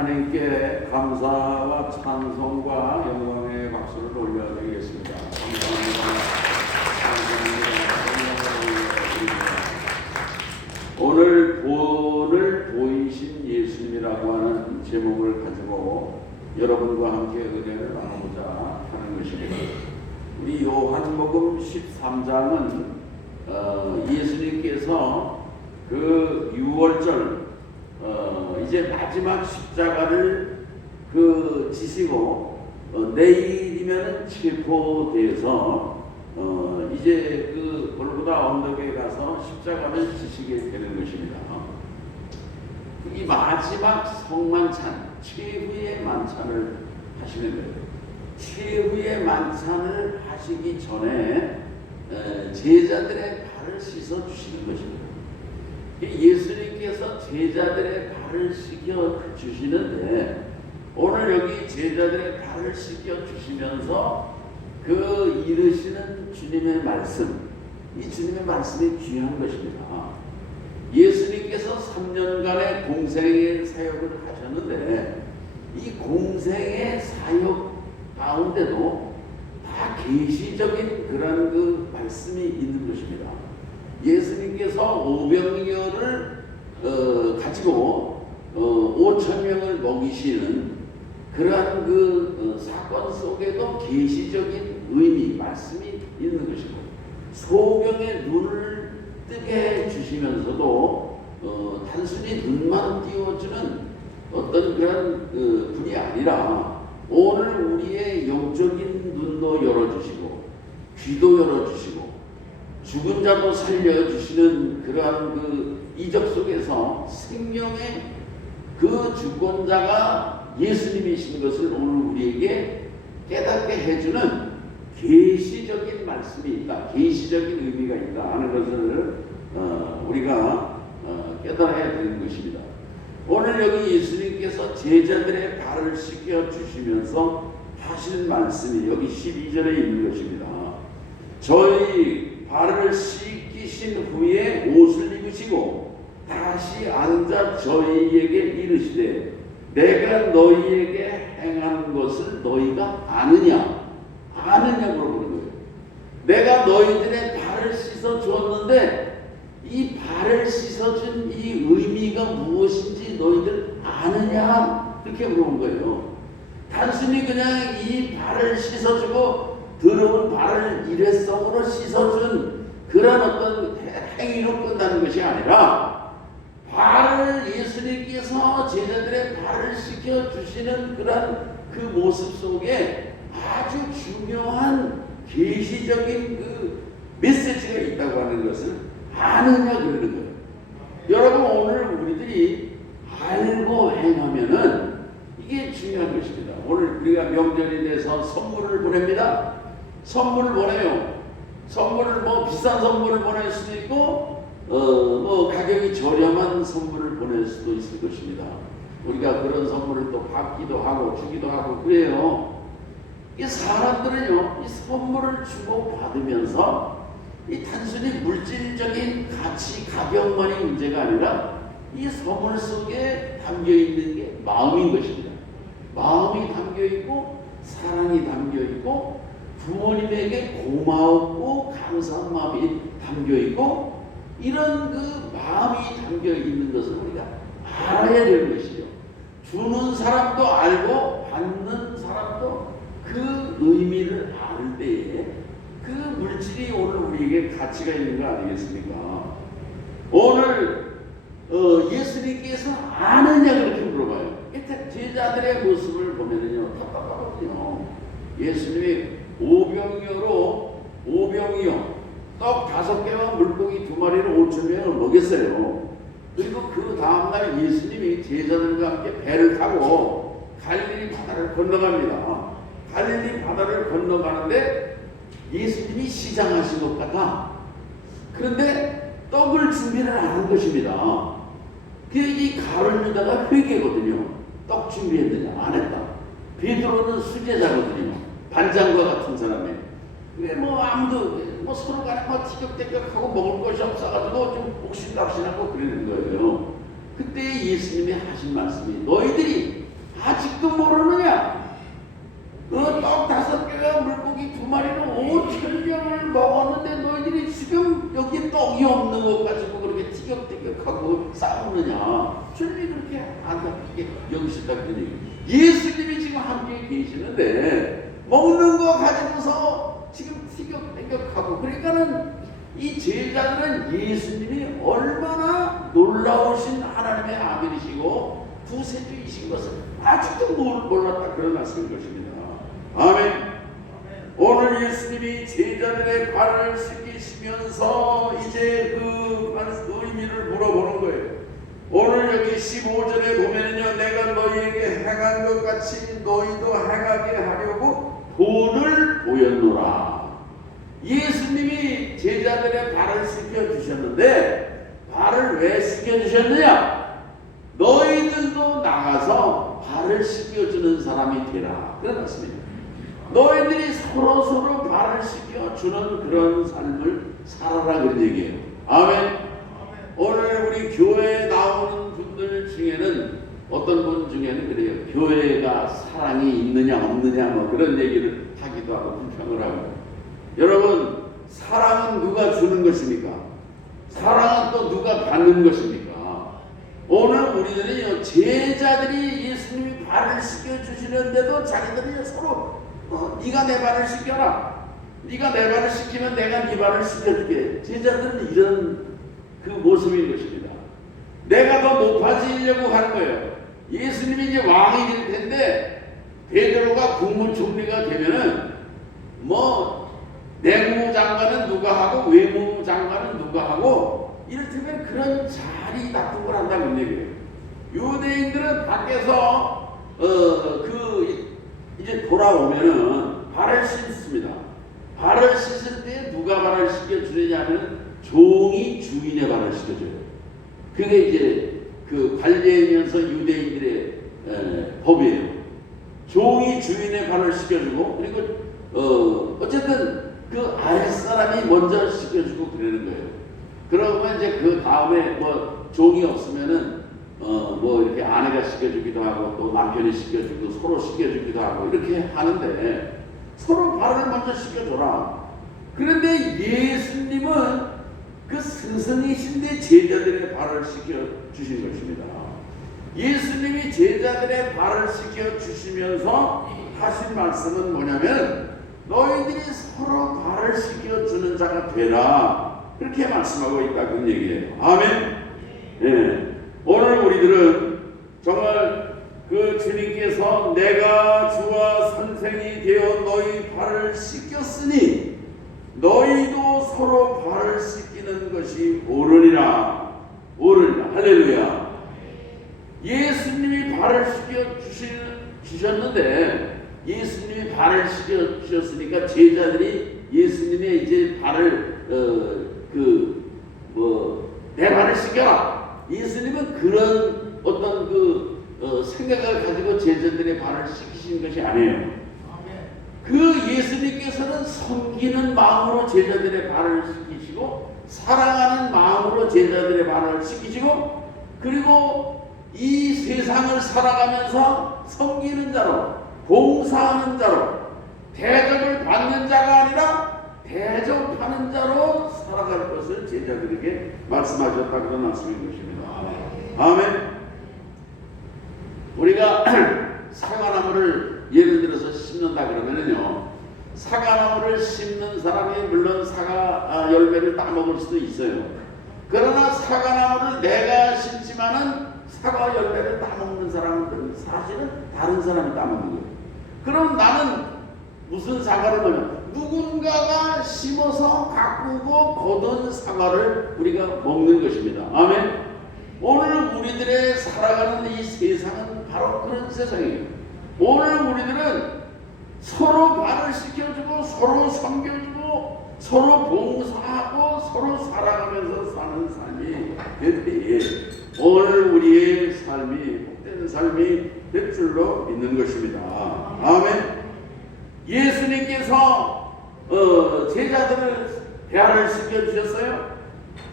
하나님께 감사와 찬송과 영광의 박수를 올려드리겠습니다. 감사합니다. 오늘 본을 보이신 예수님이라고 하는 제목을 가지고 여러분과 함께 은혜를 나누고자 하는 것입니다. 우리 요한복음 13장은 예수님께서 그 6월절 이제 마지막 십자가를 지시고 내일이면은 체포돼서 이제 그 골고다 언덕에 가서 십자가를 지시게 되는 것입니다. 이 마지막 성만찬, 최후의 만찬을 하시는 거예요. 최후의 만찬을 하시기 전에 제자들의 발을 씻어 주시는 것입니다. 예수님께서 제자들의 발을 씻겨 주시는데 오늘 여기 제자들의 발을 씻겨 주시면서 그 이르시는 주님의 말씀, 이 주님의 말씀이 귀한 것입니다. 예수님께서 3년간의 공생의 사역을 하셨는데 이 공생의 사역 가운데도 다 계시적인 그런 그 말씀이 있는 것입니다. 예수님께서 오병이어를 가지고 5,000명을 먹이시는 그러한 그 사건 속에도 계시적인 의미, 말씀이 있는 것이고 소경의 눈을 뜨게 해주시면서도 단순히 눈만 띄워주는 어떤 그런 분이 아니라 오늘 우리의 영적인 눈도 열어주시고 귀도 열어주시고 죽은 자도 살려주시는 그러한 그 이적 속에서 생명의 그 주권자가 예수님이신 것을 오늘 우리에게 깨닫게 해주는 계시적인 말씀이 있다, 계시적인 의미가 있다 하는 것을 우리가 깨달아야 되는 것입니다. 오늘 여기 예수님께서 제자들의 발을 씻겨 주시면서 하시는 말씀이 여기 12절에 있는 것입니다. 저희 발을 씻기신 후에 옷을 입으시고 다시 앉아 저희에게 이르시되 내가 너희에게 행한 것을 너희가 아느냐? 아느냐 물어보는 거예요. 내가 너희들의 발을 씻어 주었는데 이 발을 씻어준 이 의미가 무엇인지 너희들 아느냐? 그렇게 물어본 거예요. 단순히 그냥 이 발을 씻어주고 더러운 발을 일회성으로 씻어준 그런 어떤 행위로 끝나는 것이 아니라 발을 예수님께서 제자들의 발을 씻겨주시는 그런 그 모습 속에 아주 중요한 계시적인 그 메시지가 있다고 하는 것을 아느냐 그러는 거예요. 여러분 오늘 우리들이 알고 행하면은 이게 중요한 것입니다. 오늘 우리가 명절이 돼서 선물을 보냅니다. 선물을 보내요. 선물을 비싼 선물을 보낼 수도 있고 가격이 저렴한 선물을 보낼 수도 있을 것입니다. 우리가 그런 선물을 또 받기도 하고 주기도 하고 그래요. 이 사람들은요, 이 선물을 주고 받으면서 이 단순히 물질적인 가치, 가격만이 문제가 아니라 이 선물 속에 담겨 있는 게 마음인 것입니다. 마음이 담겨 있고 사랑이 담겨 있고 부모님에게 고마웠고 감사한 마음이 담겨 있고 이런 그 마음이 담겨 있는 것을 우리가 알아야 되는 것이죠. 주는 사람도 알고 받는 사람도 그 의미를 알 때에 그 물질이 오늘 우리에게 가치가 있는 거 아니겠습니까? 오늘 예수님께서 아느냐 그렇게 물어봐요. 제자들의 모습을 보면은요 답답하거든요. 예수님이 오병이어로 떡 5개와 물고기 2마리를 5,000명을 먹였어요. 그리고 그 다음날 예수님이 제자들과 함께 배를 타고 갈릴리 바다를 건너갑니다. 갈릴리 바다를 건너가는데 예수님이 시장하신 것 같아. 그런데 떡을 준비를 안 한 것입니다. 이 가룟 유다가 회개거든요. 떡 준비했느냐? 안 했다. 베드로는 수제자거든요. 반장과 같은 사람이. 근데 아무도 서로 간에 티격태격하고 먹을 것이 없어가지고 좀 옥신각신하고 그러는 거예요. 그때 예수님이 하신 말씀이 너희들이 아직도 모르느냐? 떡 5개와 물고기 2마리는 5,000명을 먹었는데 너희들이 지금 여기 떡이 없는 것 가지고 그렇게 티격태격하고 싸우느냐? 주님이 그렇게 안타깝게 여기셨다 그러니 예수님이 지금 함께 계시는데 먹는 거 가지고서 지금 티격태격하고 그러니까는 이 제자들은 예수님이 얼마나 놀라우신 하나님의 아들이시고 구세주이신 것을 아직도 몰랐다 그런 말씀인 것입니다. 아멘. 오늘 예수님이 제자들의 발을 씻기시면서 이제 그 의미를 물어보는 거예요. 오늘 여기 15절에 보면은요, 내가 너희에게 행한 것 같이 너희도 행하게 하려고 본을 보였노라. 예수님이 제자들의 발을 씻겨주셨는데 발을 왜 씻겨주셨느냐? 너희들도 나가서 발을 씻겨주는 사람이 되라. 그런 말씀입니다. 너희들이 서로 발을 씻겨주는 그런 삶을 살아라 그런 얘기예요. 아멘. 오늘 우리 교회에 나오는 분들 중에는 어떤 분 중에는 그래요. 교회가 사랑이 있느냐 없느냐 뭐 그런 얘기를 하기도 하고 불평을 하고. 여러분, 사랑은 누가 주는 것입니까? 사랑은 또 누가 받는 것입니까? 오늘 우리들이 제자들이 예수님이 발을 씻겨주시는데도 자기들이 서로 네가 내 발을 씻겨라. 네가 내 발을 씻기면 내가 네 발을 씻겨줄게. 제자들은 이런 그 모습인 것입니다. 내가 더 높아지려고 하는 거예요. 예수님이 이제 왕이 될 텐데 베드로가 국무총리가 되면은 내무장관은 누가 하고 외무장관은 누가 하고 이를테면 그런 자리 납득을 한다는 얘기예요. 유대인들은 밖에서 이제 돌아오면은 발을 씻습니다. 발을 씻을 때 누가 발을 씻겨주느냐면 종이 주인의 발을 씻겨줘요. 그게 이제 그 관례이면서 유대인들의 법이에요. 종이 주인의 발을 씻겨주고 그리고 어쨌든 그 아랫사람이 먼저 씻겨주고 그러는 거예요. 그러면 이제 그 다음에 종이 없으면은 이렇게 아내가 씻겨주기도 하고 또 남편이 씻겨주고 서로 씻겨주기도 하고 이렇게 하는데 서로 발을 먼저 씻겨줘라. 그런데 예수님은 그 스승이신데 제자들의 발을 씻겨주신 것입니다. 예수님이 제자들의 발을 씻겨주시면서 하신 말씀은 뭐냐면 너희들이 서로 발을 씻겨주는 자가 되라. 그렇게 말씀하고 있다 그 얘기예요. 아멘. 네. 오늘 우리들은 정말 그 주님께서 내가 주와 선생이 되어 너희 발을 씻겼으니 너희도 서로 발을 씻기는 것이 옳으리라. 할렐루야. 예수님이 발을 씻겨주셨는데 예수님이 발을 씻겨주셨으니까 제자들이 예수님의 이제 발을 내 발을 씻겨라. 예수님은 그런 어떤 생각을 가지고 제자들의 발을 씻기신 것이 아니에요. 그 예수님께서는 섬기는 마음으로 제자들의 발을 씻기시고 사랑하는 마음으로 제자들의 발을 씻기시고 그리고 이 세상을 살아가면서 섬기는 자로 봉사하는 자로 대접을 받는 자가 아니라 대접하는 자로 살아갈 것을 제자들에게 말씀하셨다 그런 말씀인 것입니다. 아멘. 우리가 사과나무를 예를 들어서 심는다 그러면은요, 사과나무를 심는 사람이 물론 사과 열매를 따먹을 수도 있어요. 그러나 사과나무를 내가 심지만은 사과 열매를 따먹는 사람은 사실은 다른 사람이 따먹는 거예요. 그럼 나는 무슨 사과를 먹냐? 누군가가 심어서 가꾸고 거둔 사과를 우리가 먹는 것입니다. 아멘. 오늘 우리들의 살아가는 이 세상은 바로 그런 세상이에요. 오늘 우리들은 서로 발을 씻겨주고 서로 섬겨주고 서로 봉사하고 서로 사랑하면서 사는 삶이 될 때에 오늘 우리의 삶이 복된 삶이 될 줄로 믿는 것입니다. 아멘. 예수님께서 제자들을 발을 씻겨주셨어요.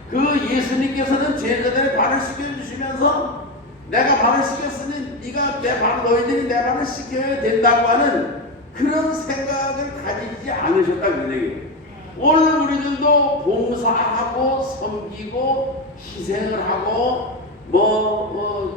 그 예수님께서는 제자들의 발을 씻겨주시면서 내가 발을 씻겼으니 네가 너희들이 내 발을 씻겨야 된다고 하는 그런 생각을 가지지 않으셨다 그런 얘기예요. 오늘 우리들도 봉사하고 섬기고 희생을 하고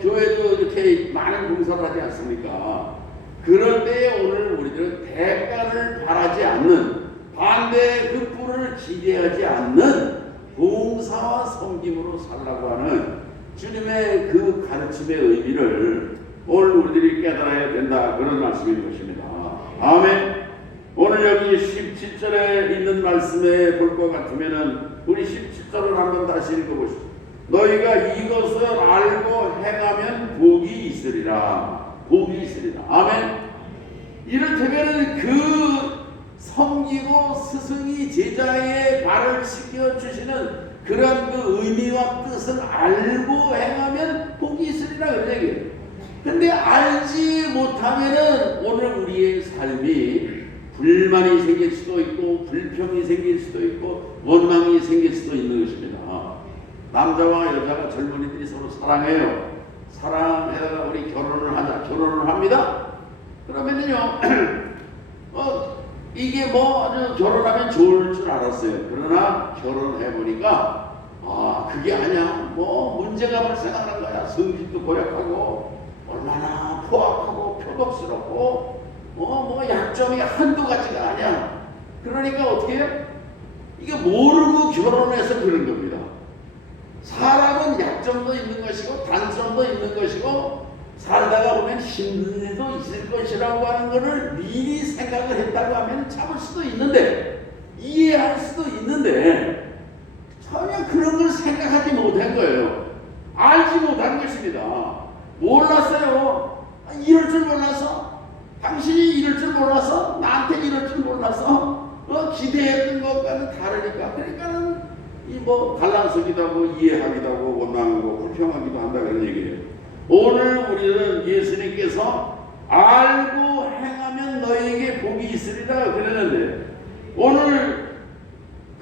교회도 이렇게 많은 봉사를 하지 않습니까? 그럴 때에 오늘 우리들은 대가를 바라지 않는, 반대의 그 뿔을 기대하지 않는 봉사와 섬김으로 살라고 하는 주님의 그 가르침의 의미를 오늘 우리들이 깨달아야 된다, 그런 말씀인 것입니다. 아멘. 오늘 여기 17절에 있는 말씀에 볼 것 같으면은 우리 17절을 한번 다시 읽어보시죠. 너희가 이것을 알고 행하면 복이 있으리라. 복이 있으리라. 아멘. 이를테면 그 섬기고 스승이 제자의 발을 씻겨주시는 그런 그 의미와 뜻을 알고 행하면 복이 있으리라 그런 얘기예요. 근데 알지 못하면은 오늘 우리의 삶이 불만이 생길 수도 있고 불평이 생길 수도 있고 원망이 생길 수도 있는 것입니다. 남자와 여자가 젊은이들이 서로 사랑해요. 사랑해다가 우리 결혼을 하자. 결혼을 합니다. 그러면은요 이게 아주 결혼하면 좋을 줄 알았어요. 그러나 결혼해 보니까 그게 아니야. 문제가 발생하는 거야. 성질도 고약하고 얼마나 포악하고 표독스럽고 약점이 한두 가지가 아니야. 그러니까 어떻게 해요? 이게 모르고 결혼해서 그런 겁니다. 사람은 약점도 있는 것이고 단점도 있는 것이고 살다가 보면 힘든 일도 있을 것이라고 하는 것을 미리 생각을 했다고 하면 참을 수도 있는데, 이해할 수도 있는데 전혀 그런 걸 생각하지 못한 거예요. 알지 못한 것입니다. 몰랐어요. 이럴 줄 몰라서, 당신이 이럴 줄 몰라서, 나한테 이럴 줄 몰라서 기대했던 것과는 다르니까, 그러니까는 갈라서기도 하고 이해하기도 하고 원망하고 불평하기도 한다 그런 얘기예요. 오늘 우리는 예수님께서 알고 행하면 너희에게 복이 있으리라 그러는데, 오늘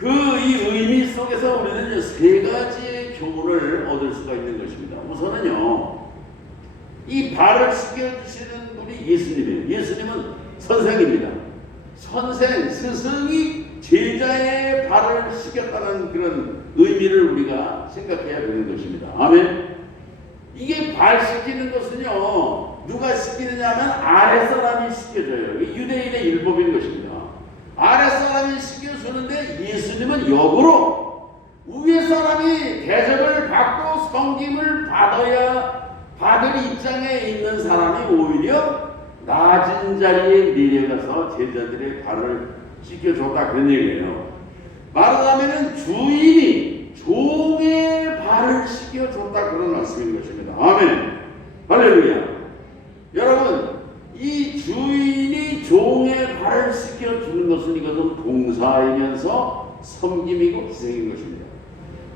이 의미 속에서 우리는 세 가지의 교훈을 얻을 수가 있는 것입니다. 우선은요, 이 발을 씻겨주시는 분이 예수님이에요. 예수님은 선생입니다. 선생, 스승이 제자의 발을 씻겼다는 그런 의미를 우리가 생각해야 되는 것입니다. 아멘. 이게 발 씻기는 것은요, 누가 씻기느냐 하면 아랫사람이 씻겨줘요. 유대인의 율법인 것입니다. 아랫사람이 씻겨주는데 예수님은 역으로 위에 사람이 대접을 받고 섬김을 받을 입장에 있는 사람이 오히려 낮은 자리에 내려가서 제자들의 발을 씻겨줬다 그런 얘기예요. 말하자면 주인이 종의 발을 씻겨줬다 그런 말씀인 것입니다. 아멘. 할렐루야. 여러분, 이 주인이 종의 발을 씻겨주는 것은 이것은 봉사이면서 섬김이고 희생인 것입니다.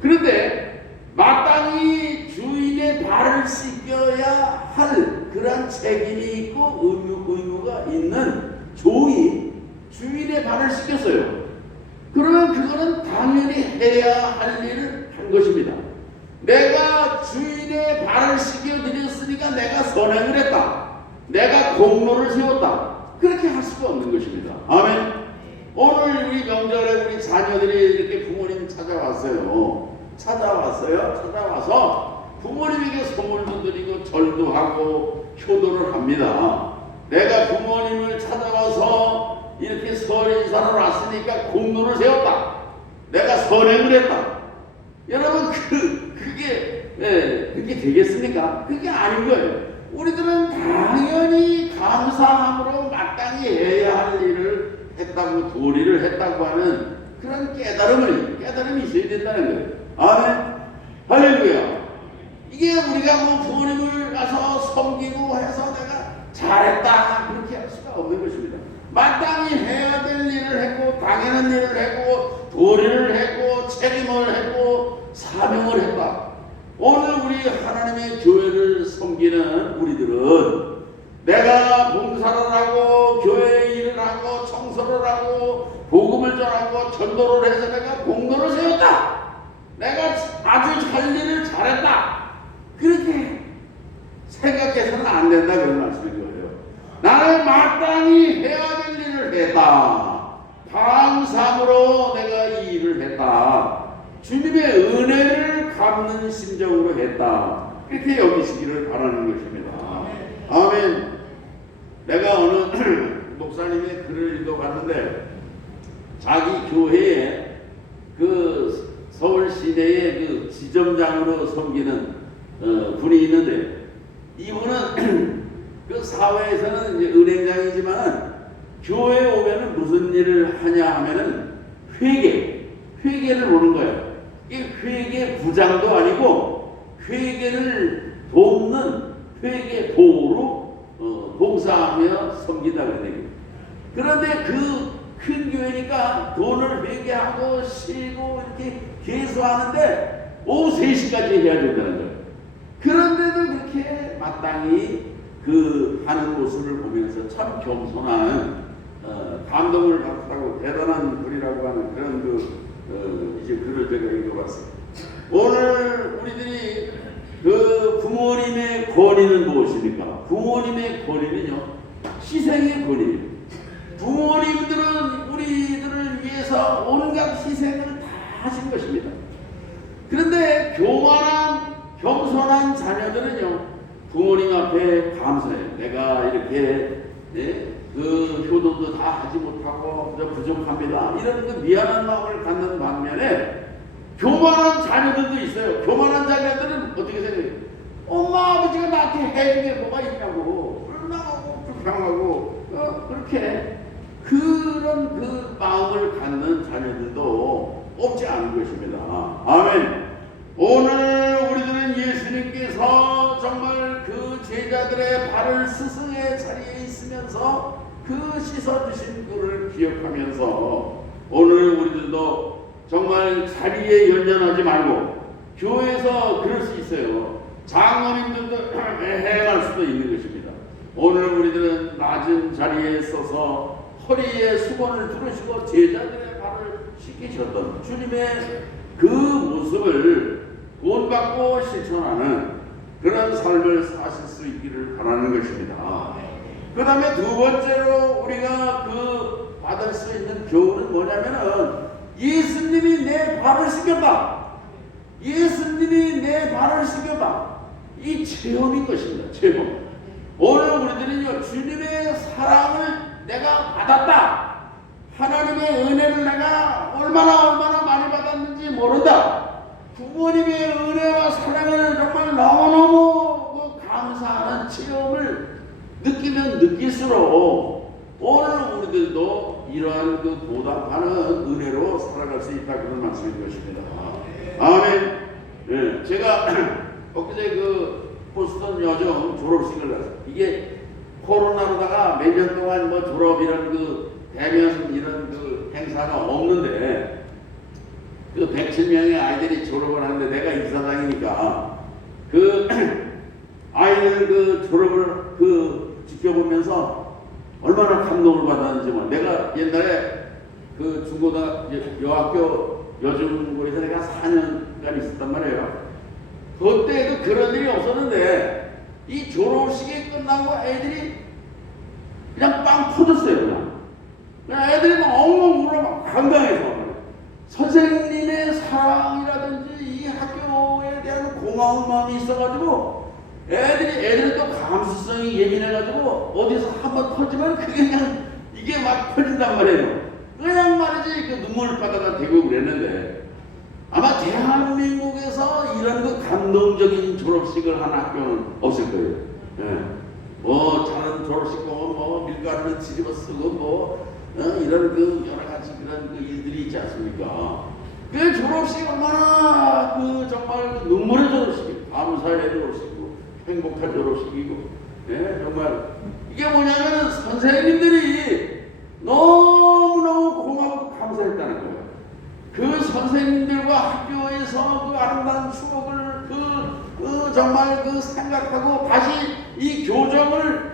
그런데 마땅히 주인의 발을 씻겨야 할 그런 책임이 있고 의무가 있는 종이 주인의 발을 씻겼어요. 그러면 그거는 당연히 해야 할 일을 한 것입니다. 내가 주인의 발을 씻겨드렸으니까 내가 선행을 했다. 내가 공로를 세웠다. 그렇게 할 수가 없는 것입니다. 아멘. 오늘 우리 명절에 우리 자녀들이 이렇게 부모님 찾아와서 부모님에게 선물도 드리고 절도 하고 효도를 합니다. 내가 부모님을 찾아와서 이렇게 설인사를 왔으니까 공로를 세웠다. 내가 선행을 했다. 여러분 그게 되겠습니까? 그게 아닌 거예요. 우리들은 당연히 감사함으로 마땅히 해야 할 일을 했다고, 도리를 했다고 하는 그런 깨달음이 있어야 된다는 거예요. 아멘. 할렐루야. 이게 우리가 부모님을 가서 섬기고 해서 내가 잘했다 그렇게 할 수가 없는 것입니다. 마땅히 해야 될 일을 했고, 당연한 일을 했고, 도리를 했고, 책임을 했고, 사명을 했다. 오늘 우리 하나님의 교회를 섬기는 우리들은 내가 봉사를 하고 교회 일을 하고 청소를 하고 복음을 전하고 전도를 해서 내가 공로를 세웠다. 내가 아주 할 일을 잘했다. 그렇게 생각해서는 안 된다 그런 말씀인 거예요. 나는 마땅히 해야 될 일을 했다. 감사함으로 내가 이 일을 했다. 주님의 은혜를 갚는 심정으로 했다. 이렇게 여기시기를 바라는 것입니다. 아멘. 내가 어느 목사님의 글을 읽어봤는데 자기 교회에 그 서울 시내의 그 지점장으로 섬기는 분이 있는데 이분은 그 사회에서는 이제 은행장이지만 교회에 오면은 무슨 일을 하냐 하면은 회계를 보는 거예요. 이 회계 부장도 아니고 회계를 돕는 회계도로 봉사하며 섬긴다 그러네요. 그런데 그 큰 교회니까 돈을 회계하고 쉬고 이렇게 계수하는데 오후 3시까지 해야 된다는 거예요. 그런데도 그렇게 마땅히 그 하는 모습을 보면서 참 겸손한 감동을 받았다고 대단한 글이라고 하는 그런 이제 글을 제가 읽어봤어요. 오늘 우리들이 그 부모님의 권위는 무엇입니까? 부모님의 권위는요, 희생의 권위예요. 부모님들은 우리들을 위해서 온갖 희생을 다 하신 것입니다. 그런데 교만한 겸손한 자녀들은요, 부모님 앞에 감사해요. 내가 이렇게 그 효도도 다 하지 못하고 부족합니다. 이런 그 미안한 마음을 갖는 반면에 교만한 자녀들도 있어요. 교만한 자녀들은 어떻게 생각해요? 엄마 아버지가 나한테 해준 게 뭐가 있냐고 불쌍하고 불평하고 그렇게 그런 그 마음을 갖는 자녀들도 없지 않은 것입니다. 아멘. 오늘 우리들은 예수님께서 정말 그 제자들의 발을 스승의 자리에 있으면서 그 씻어주신 그를 기억하면서 오늘 우리들도 정말 자리에 연연하지 말고 교회에서 그럴 수 있어요. 장로님들도 행할 수도 있는 것입니다. 오늘 우리들은 낮은 자리에 서서 허리에 수건을 두르시고 제자들의 발을 씻기셨던 주님의 그 모습을 본받고 실천하는 그런 삶을 사실 수 있기를 바라는 것입니다. 그 다음에 두 번째로 우리가 그 받을 수 있는 교훈은 뭐냐면은 예수님이 내 발을 씻겼다. 예수님이 내 발을 씻겼다. 이 체험인 것입니다. 체험. 오늘 우리들은요, 주님의 사랑을 내가 받았다. 하나님의 은혜를 내가 얼마나 많이 받았는지 모른다. 부모님의 은혜와 사랑을 정말 너무너무 감사하는 체험을 느끼면 느낄수록 오늘 우리들도 이러한 그 보답하는 은혜로 살아갈 수 있다 그런 말씀인 것입니다. 아멘. 네, 제가 엊그제 그 보스턴 여정 졸업식을 갔어요. 이게 코로나로다가 몇 년 동안 뭐 졸업 이런 그 대면 이런 그 행사가 없는데 그 107명의 아이들이 졸업을 하는데 내가 이사장이니까 그 아이들 그 졸업을 그 지켜보면서 얼마나 감동을 받았는지 뭐 내가 옛날에 그 여학교 여중고에서 내가 4년간 있었단 말이에요. 그때도 그런 일이 없었는데 이 졸업식이 끝나고 애들이 그냥 빵 터졌어요. 그냥 애들이 막 엉엉 울어 감당해서 선생님의 사랑이라든지 이 학교에 대한 고마운 마음이 있어가지고 애들이 또 감수성이 예민해가지고 어디서 한번 터지면 그게 그냥 이게 막 터진단 말이에요. 그냥 말이지 그 눈물바다가 되고 그랬는데 아마 대한민국에서 이런 그 감동적인 졸업식을 한 학교는 없을 거예요. 예. 뭐 다른 졸업식 보면 뭐 밀가루를 뒤집어 쓰고 이런 그 여러 가지 그런 그 일들이 있지 않습니까? 그 졸업식 얼마나 그 정말 그 눈물의 졸업식이고 감사의 졸업식이고 행복한 졸업식이고 정말 이게 뭐냐면 선생님들이 너무너무 고맙고 감사했다는 거예요. 그 선생님들과 학교에서 그 아름다운 추억을 정말 그 생각하고 다시 이 교정을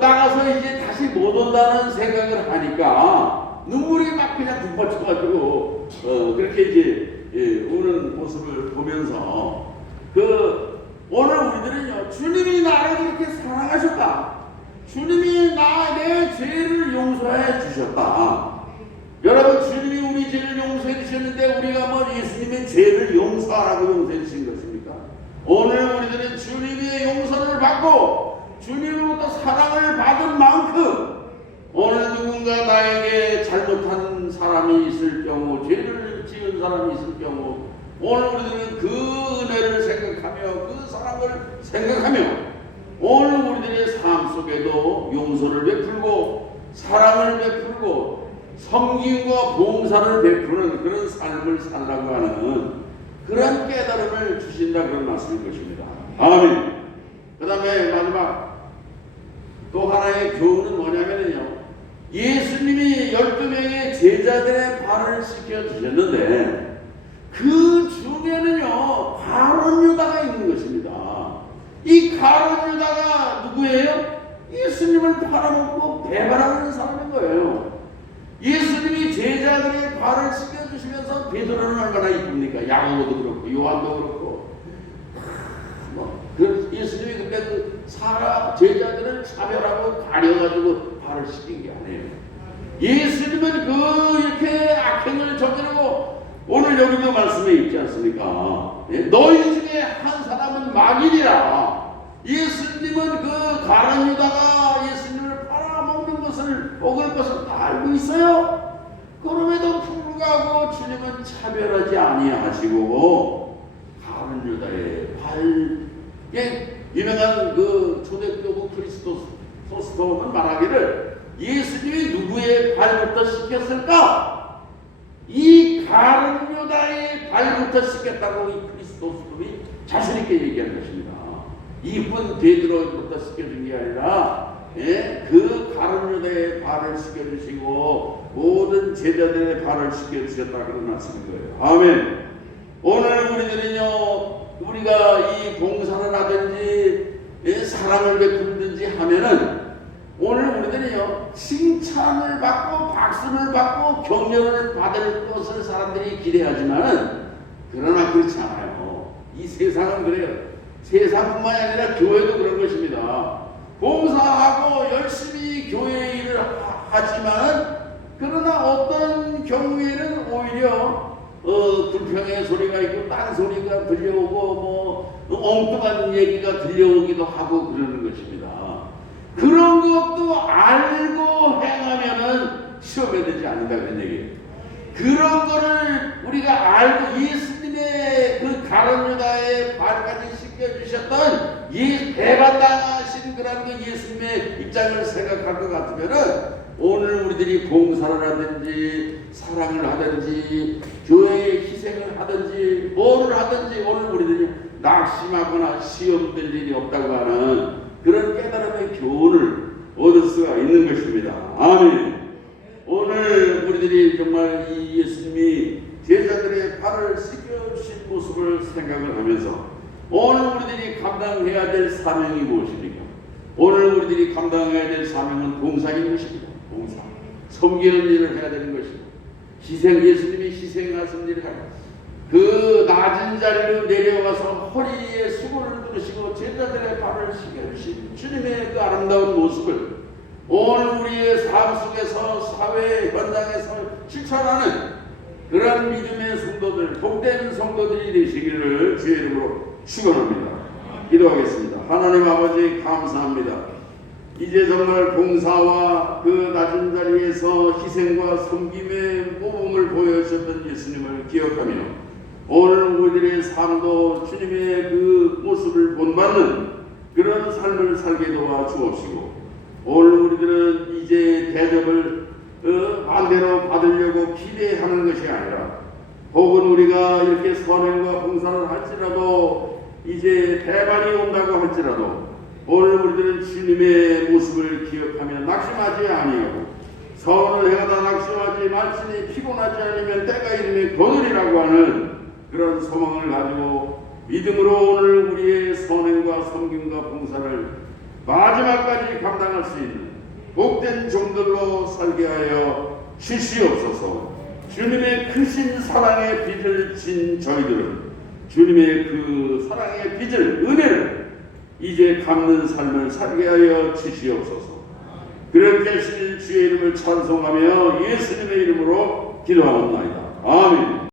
나가서 이제 다시 못 온다는 생각을 하니까 눈물이 막 그냥 붓받쳐가지고 그렇게 이제 우는 모습을 보면서 오늘 우리들은요 주님이 나를 이렇게 사랑하셨다. 주님이 내 죄를 용서해 주셨다. 여러분, 주님이 우리 죄를 용서해 주셨는데 우리가 뭐 예수님의 죄를 용서하라고 용서해 주신 것입니까? 오늘 우리들은 주님의 용서를 받고 주님으로부터 사랑을 받은 만큼 오늘 누군가 나에게 잘못한 사람이 있을 경우, 죄를 지은 사람이 있을 경우, 오늘 우리들은 그 은혜를 생각하며 그 사랑을 생각하며 오늘 우리들의 삶 속에도 용서를 베풀고 사랑을 베풀고 섬김과 봉사를 베푸는 그런 삶을 살라고 하는 그런 깨달음을 주신다, 그런 말씀인 것입니다. 아멘. 그 다음에 마지막 또 하나의 교훈은 뭐냐면요, 예수님이 12명의 제자들의 발을 씻겨주셨는데 그 중에는요 가룟 유다가 있는 것입니다. 이 가룟 유다가 누구예요? 예수님을 팔아먹고 배반하는 사람인 거예요. 예수님이 제자들의 발을 씻겨주시면서 베드로는 얼마나 이쁩니까? 야고보도 그렇고 요한도 그렇고 예수님이 근데 그 제자들을 차별하고 가려가지고 발을 씻긴 게 아니에요. 예수님은 이렇게 악행을 저지르고 오늘 여기도 말씀에 있지 않습니까? 너희 중에 한 사람은 마귀니라. 예수님은 그 가룟 유다가 예수님을 팔아먹는 것을 먹을 것을 다 알고 있어요. 그럼에도 불구하고 주님은 차별하지 아니하시고 가룟 유다의 유명한 그 초대교부 크리스토스토는 말하기를 예수님이 누구의 발부터 씻겼을까? 이 가룟 유다의 발부터 씻겼다고 이 크리스토스토이 자신 있게 얘기한 것입니다. 이분 베드로부터 씻겨준 게 아니라 그 가룟 유다의 발을 씻겨주시고 모든 제자들의 발을 씻겨주셨다, 그런 말씀인 거예요. 아멘. 오늘 우리들은요, 우리가 이 봉사를 하든지 사랑을 베풀든지 하면은 오늘 우리들은요 칭찬을 받고 박수를 받고 격려를 받을 것을 사람들이 기대하지만은 그러나 그렇지 않아요. 이 세상은 그래요. 세상뿐만이 아니라 교회도 그런 것입니다. 봉사하고 열심히 교회 일을 하지만 그러나 어떤 경우에는 오히려 불평의 소리가 있고 딴 소리가 들려오고 엉뚱한 얘기가 들려오기도 하고 그러는 것입니다. 그런 것도 알고 행하면은 시험에 되지 않는다, 그런 얘기예요. 그런 거를 우리가 알고 예수님의 그 가룟 유다의 발까지 씻겨주셨던 배반당하신 그런 그 예수님의 입장을 생각할 것 같으면은 오늘 우리들이 봉사를 하든지 사랑을 하든지 교회에 희생을 하든지 뭐를 하든지 오늘 우리들이 낙심하거나 시험될 일이 없다고 하는 그런 깨달음의 교훈을 얻을 수가 있는 것입니다. 아멘. 오늘 우리들이 정말 이 예수님이 제자들의 발을 씻겨주신 모습을 생각을 하면서 오늘 우리들이 감당해야 될 사명이 무엇입니까? 오늘 우리들이 감당해야 될 사명은 봉사인 것입니다. 봉사. 섬기는 일을 해야 되는 것입니다. 예수님이 희생하신 일을 하고 그 낮은 자리로 내려가서 허리에 수고를 두르시고 제자들의 발을 씻겨주신 주님의 그 아름다운 모습을 오늘 우리의 삶 속에서 사회 현장에서 실천하는 그런 믿음의 성도들, 복된 성도들이 되시기를 주의 이름으로 축원합니다. 기도하겠습니다. 하나님 아버지 감사합니다. 이제 정말 봉사와 그 낮은 자리에서 희생과 섬김의 모범을 보여주셨던 예수님을 기억하며 오늘 우리들의 삶도 주님의 그 모습을 본받는 그런 삶을 살게 도와 주옵시고 오늘 우리들은 이제 대접을 반대로 받으려고 기대하는 것이 아니라 혹은 우리가 이렇게 선행과 봉사를 할지라도 이제 배반이 온다고 할지라도 오늘 우리들은 주님의 모습을 기억하며 낙심하지 아니하고 선을 행하다 낙심하지 말지니 피곤하지 않으면 때가 이르면 거두리라고 하는 그런 소망을 가지고 믿음으로 오늘 우리의 선행과 섬김과 봉사를 마지막까지 감당할 수 있는 복된 종들로 살게 하여 주시옵소서. 주님의 크신 사랑의 빚을 진 저희들은 주님의 그 사랑의 빚을, 은혜를 이제 갚는 삶을 살게 하여 주시옵소서. 그렇게 하실 주의 이름을 찬송하며 예수님의 이름으로 기도하옵나이다. 아멘.